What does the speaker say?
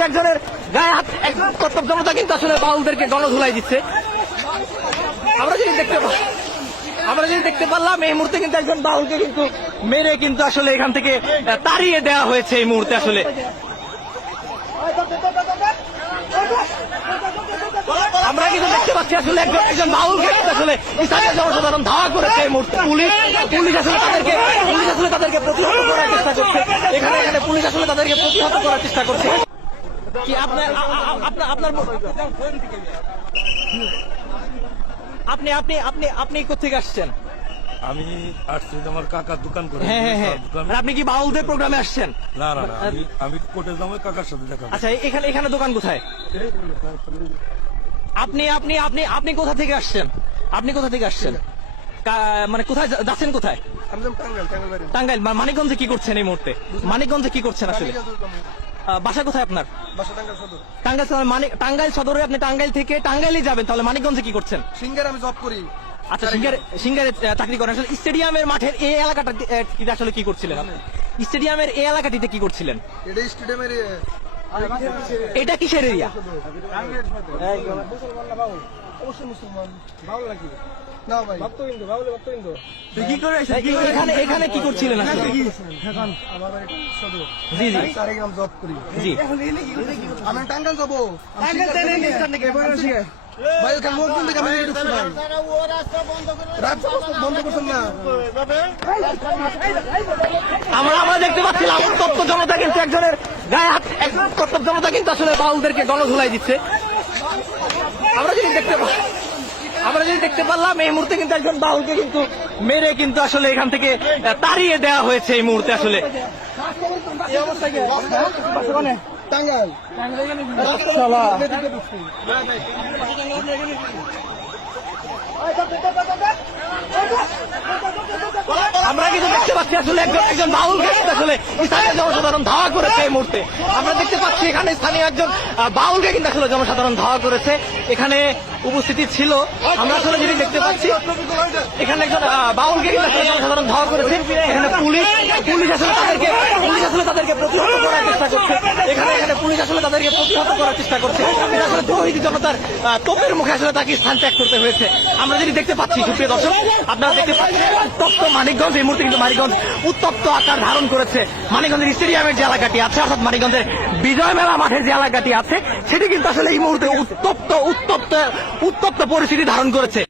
কিন্তু একজনের গায়ে হাত কর্তব্য জনতা কিন্তু আসলে বাউলদেরকে গণধুলাই দিচ্ছে। আমরা যদি দেখতে পারলাম এই মুহূর্তে কিন্তু একজন বাউলকে কিন্তু মেরে কিন্তু আসলে এখান থেকে তাড়িয়ে দেওয়া হয়েছে এই মুহূর্তে। আসলে আমরা কিন্তু দেখতে পাচ্ছি আসলে একজন বাউলকে আসলে স্থানীয় জনসাধারণ ধাওয়া করেছে এই মুহূর্তে। পুলিশ আসলে তাদেরকে প্রতিহত করার চেষ্টা করছে। এখানে পুলিশ আসলে তাদেরকে প্রতিহত করার চেষ্টা করছে। কি আপনার আপনি কোথেকে আসছেন? আমি আসছি আমার কাকার দোকান করে। হ্যাঁ, আপনি কি বাউলদের প্রোগ্রামে আসছেন? না, আমি কোর্টে যাবো কাকার সাথে দেখা। আচ্ছা, এখানে দোকান কোথায়? আপনি কোথা থেকে আসছেন? মানে কোথায় যাচ্ছেন? কোথায়? টাঙ্গাইল। মানিকগঞ্জে কি করছেন এই মুহূর্তে? মানিকগঞ্জে কি করছেন আসলে? বাসা কোথায় আপনার? টাঙ্গাইল সদরে। আপনি টাঙ্গাইল থেকে টাঙ্গাইলে যাবেন, তাহলে মানিকগঞ্জে কি করছেন? সিঙ্গার আমি জব করি। আচ্ছা, সিঙ্গারে চাকরি করেন। আসলে স্টেডিয়ামের মাঠের এই এলাকাটা আসলে কি করছিলেন? স্টেডিয়ামের এই এলাকাটিতে কি করছিলেন? এটা স্টেডিয়ামের এটা কিসের এরিয়া? অবশ্যই মুসলমান ভালো লাগে না ভাই, ভক্তবিন্দু কি করে এখানে কি করছিলেন আসলে? এখন আমার সদর জি সারেগাম জব করি। জি, আমি টাঙ্গাইল যাবো। ভাই ওখানে লোকজন দেখে আমি ঢুকছি ভাই। রাস্তা বন্ধ করছেন না। আমরা দেখতে পাচ্ছিলাম উত্তপ্ত জনতা কিন্তু একজনের গায়ে হাত কর্তব্য জনতা কিন্তু আসলে বাউলদেরকে গণধুলাই দিচ্ছে। আমরা যদি দেখতে পারলাম এই মুহূর্তে কিন্তু একজন বাউলকে কিন্তু মেরে কিন্তু আসলে এখান থেকে তাড়িয়ে দেওয়া হয়েছে এই মুহূর্তে। আসলে টাঙ্গাইল আমরা কিন্তু দেখতে পাচ্ছি আসলে একজন বাউলকে আসলে স্থানীয় জনসাধারণ ধাওয়া করেছে এই মুহূর্তে। আমরা দেখতে পাচ্ছি এখানে স্থানীয় একজন বাউলকে কিন্তু আসলে জনসাধারণ ধাওয়া করেছে। এখানে উপস্থিতি ছিল, আমরা আসলে যেটি দেখতে পাচ্ছি এখানে একজন বাউলকে কিন্তু আসলে জনসাধারণ ধাওয়া করেছে। এখানে পুলিশ আসলে তাদেরকে প্রতিহত করার চেষ্টা করছে। এখানে পুলিশ আসলে তাদেরকে প্রতিহত করার চেষ্টা করছে। আসলে তৌহিদি জনতার তোপের মুখে আসলে তাকে স্থান ত্যাগ করতে হয়েছে। আমরা যেটি দেখতে পাচ্ছি, সুপ্রিয় দর্শক, আপনারা দেখতে পাচ্ছেন উত্তপ্ত মানিকগঞ্জ। এই মুহূর্তে কিন্তু মানিকগঞ্জ উত্তপ্ত আকার ধারণ করেছে। মানিকগঞ্জের স্টেডিয়ামের যে এলাকাটি আছে, অর্থাৎ মানিকগঞ্জের বিজয় মেলা মাঠের যে এলাকাটি আছে, সেটি কিন্তু আসলে এই মুহূর্তে উত্তপ্ত পরিস্থিতি ধারণ করেছে।